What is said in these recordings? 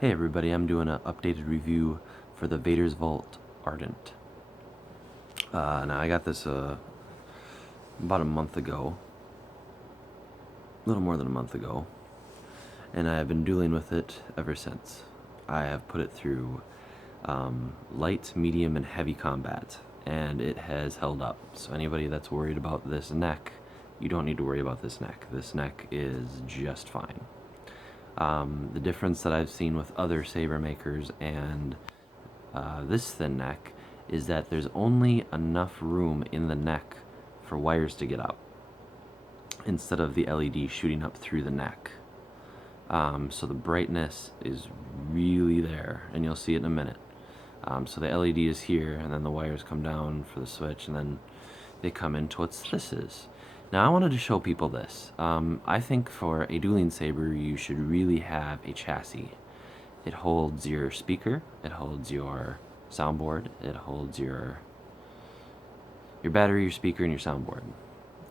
Hey everybody, I'm doing an updated review for the Vaders Vault Ardent. Now I got this about a month ago, a little more than a month ago, and I have been dueling with it ever since. I have put it through light, medium, and heavy combat, and it has held up. So anybody that's worried about this neck, you don't need to worry about this neck. This neck is just fine. The difference that I've seen with other saber makers and this thin neck is that there's only enough room in the neck for wires to get up instead of the LED shooting up through the neck. So the brightness is really there, and you'll see it in a minute. So the LED is here, and then the wires come down for the switch, and then they come into what this is. Now I wanted to show people this. I think for a dueling saber you should really have a chassis. It holds your speaker, it holds your soundboard, it holds your battery, your speaker, and your soundboard.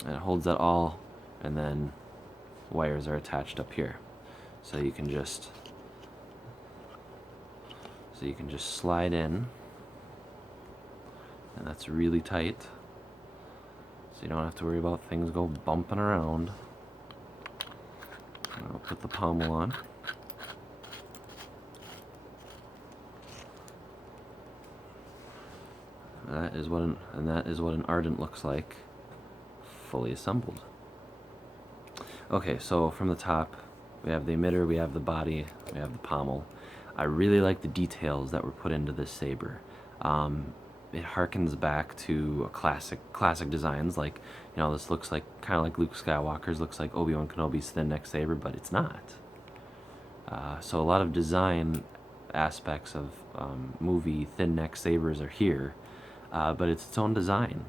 And it holds that all, and then wires are attached up here. So you can just slide in, and that's really tight. So you don't have to worry about things go bumping around. I'll put the pommel on. That is what an Ardent looks like, fully assembled. Okay, so from the top, we have the emitter, we have the body, we have the pommel. I really like the details that were put into this saber. It harkens back to classic designs, like, you know, this looks like kind of like Luke Skywalker's, looks like Obi-Wan Kenobi's thin neck saber, but it's not. So a lot of design aspects of movie thin neck sabers are here, but it's its own design.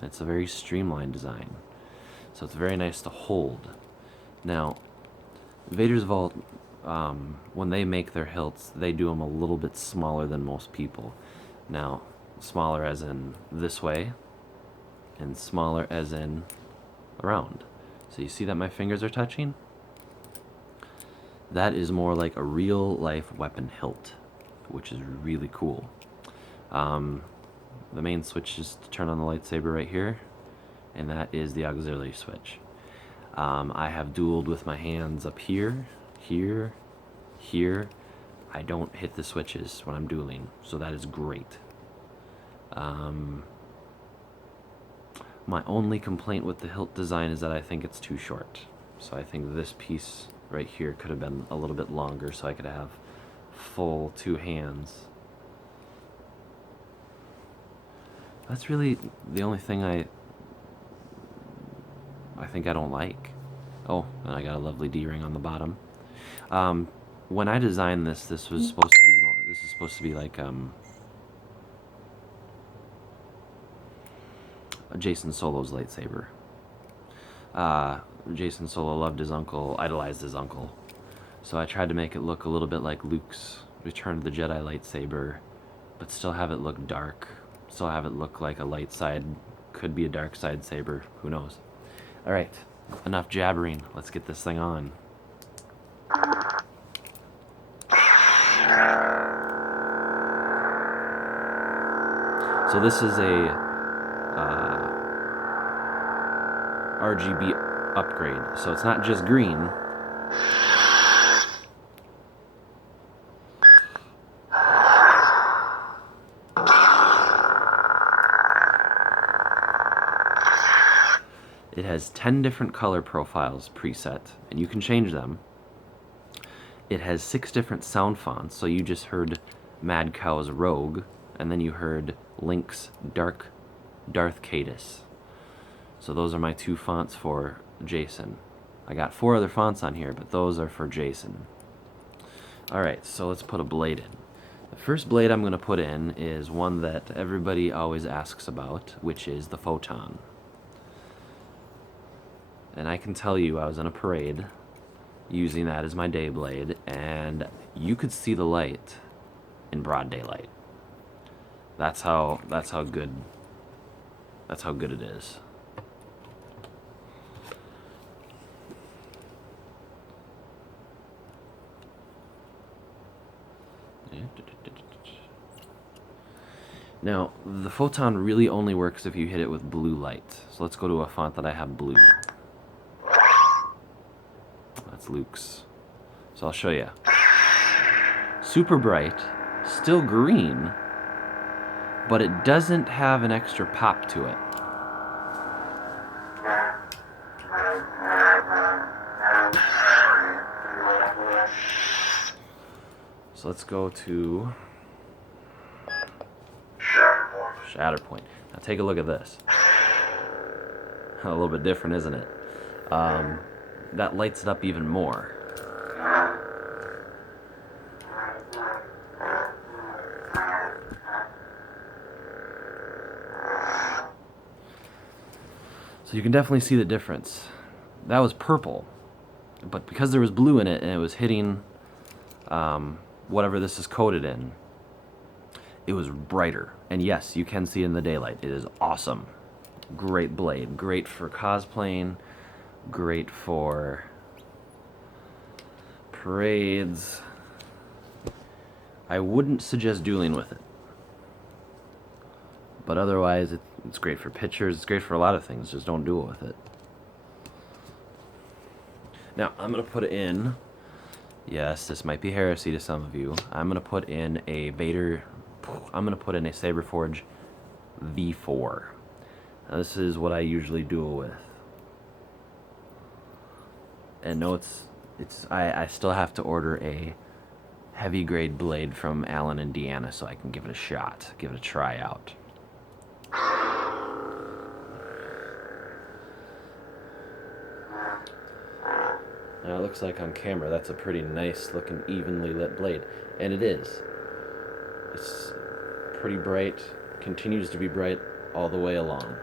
It's a very streamlined design, so it's very nice to hold. Now, Vaders Vault, when they make their hilts, they do them a little bit smaller than most people. Now, smaller as in this way, and smaller as in around. So you see that my fingers are touching? That is more like a real life weapon hilt, which is really cool. The main switch is to turn on the lightsaber right here, and that is the auxiliary switch. I have dueled with my hands up here, here, here. I don't hit the switches when I'm dueling, so that is great. My only complaint with the hilt design is that I think it's too short. So I think this piece right here could have been a little bit longer so I could have full two hands. That's really the only thing I think I don't like. Oh, and I got a lovely D-ring on the bottom. When I designed this, this was supposed to be like Jason Solo's lightsaber. Jason Solo loved his uncle, idolized his uncle. So I tried to make it look a little bit like Luke's Return of the Jedi lightsaber, but still have it look dark. Still have it look like a light side, could be a dark side saber, who knows. Alright, enough jabbering, let's get this thing on. So this is a RGB upgrade, so it's not just green. It has 10 different color profiles preset, and you can change them. It has 6 different sound fonts, so you just heard Mad Cow's Rogue, and then you heard Link's Darth Cadus. So those are my 2 fonts for Jason. I got 4 other fonts on here, but those are for Jason. Alright, so let's put a blade in. The first blade I'm going to put in is one that everybody always asks about, which is the Photon. And I can tell you, I was in a parade using that as my day blade, and you could see the light in broad daylight. That's how good it is. Now, the Photon really only works if you hit it with blue light. So let's go to a font that I have blue. That's Luke's. So I'll show you. Super bright, still green, but it doesn't have an extra pop to it. So let's go to Shatter Point. Now take a look at this. A little bit different, isn't it? That lights it up even more. So you can definitely see the difference. That was purple, but because there was blue in it and it was hitting whatever this is coated in, it was brighter. And yes, you can see it in the daylight. It is awesome. Great blade. Great for cosplaying. Great for parades. I wouldn't suggest dueling with it. But otherwise, it's great for pictures. It's great for a lot of things. Just don't duel with it. Now, I'm going to put in... Yes, this might be heresy to some of you. I'm going to put in a I'm going to put in a Saber Forge V4. Now, this is what I usually duel with. And no, I still have to order a heavy grade blade from Alan and Deanna so I can give it a shot, give it a try out. Now it looks like on camera that's a pretty nice looking evenly lit blade, and it is. It's pretty bright, continues to be bright all the way along.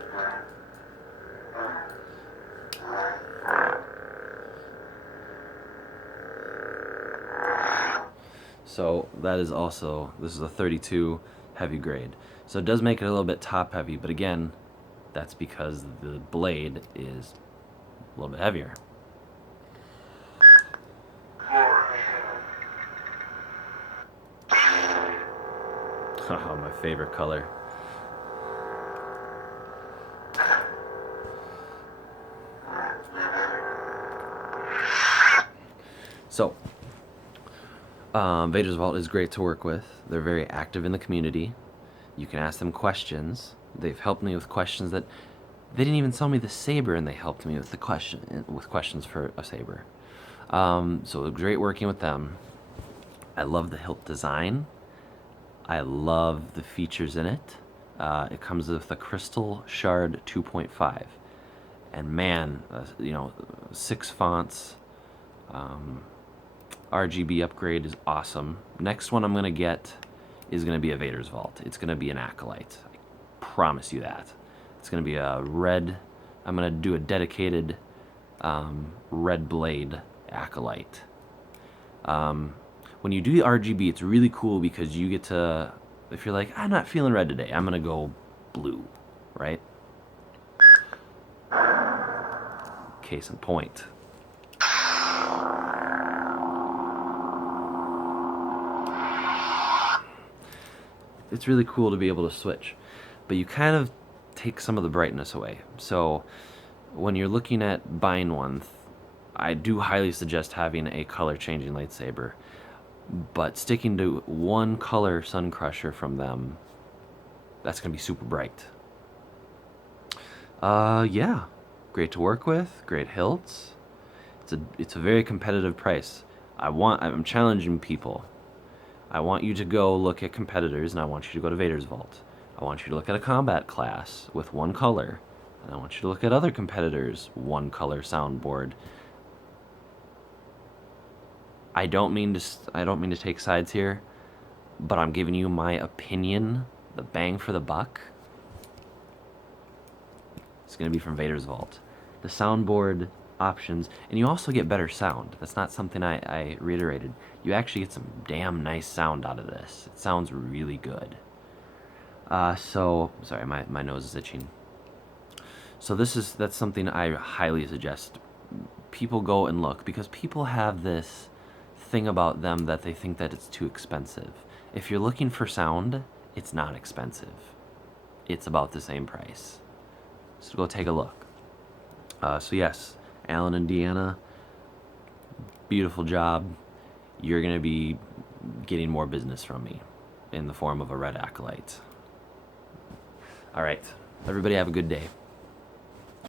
So that is also, this is a 32 heavy grade. So it does make it a little bit top heavy, but again, that's because the blade is a little bit heavier. Oh, my favorite color. So, Vaders Vault is great to work with. They're very active in the community. You can ask them questions. They've helped me with questions that they didn't even sell me the saber, and they helped me with questions for a saber. So great working with them. I love the hilt design. I love the features in it. It comes with a crystal shard 2.5, and man, 6 fonts. RGB upgrade is awesome. Next one I'm gonna get is gonna be a Vaders Vault. It's gonna be an Acolyte. I promise you that. It's gonna be a red. I'm gonna do a dedicated red blade Acolyte. When you do the RGB, it's really cool because you get to, if you're like, I'm not feeling red today, I'm gonna go blue, right? Case in point. It's really cool to be able to switch, but you kind of take some of the brightness away. So when you're looking at buying one, I do highly suggest having a color changing lightsaber, but sticking to one color Sun Crusher from them, that's going to be super bright. Yeah, great to work with, great hilts. It's a very competitive price. I'm challenging people. I want you to go look at competitors, and I want you to go to Vaders Vault. I want you to look at a combat class with one color, and I want you to look at other competitors' one color soundboard. I don't mean to take sides here, but I'm giving you my opinion. The bang for the buck, it's going to be from Vaders Vault. The soundboard options, and you also get better sound. That's not something I reiterated. You actually get some damn nice sound out of this. It sounds really good. So sorry, my nose is itching. So that's something I highly suggest people go and look, because people have this thing about them that they think that it's too expensive, If you're looking for sound, it's not expensive. It's about the same price. So go take a look. So yes, Alan and Deanna, beautiful job. You're going to be getting more business from me in the form of a red acolyte. All right, everybody have a good day.